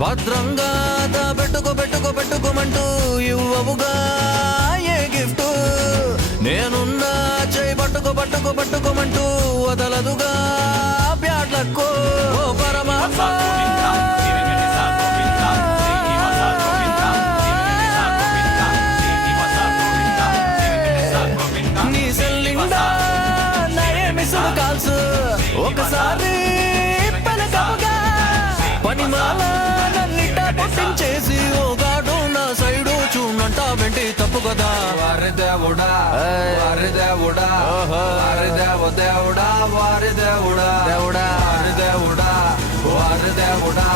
భద్రంగా పెట్టుకోమంటూ ఇవ్వవుగా ఏ గిఫ్ట్ నేనున్నా చేయి పట్టుకోమంటూ వదలదుగా బ్యాడ్లక్కో ఓ పరమాత్మ నీ సెల్లిందా మిసుడు కాల్సు ఒకసారి పలకముగా పనిమాల నన్నిట పుట్టించేసి ఓ గాడు నా సైడు చూడంట వెంటి తప్పు కదా వారి దేవుడా వారి దేవుడా వారి దేవుడా వారి దేవుడా దేవుడా వారి దేవుడా వారి దేవుడా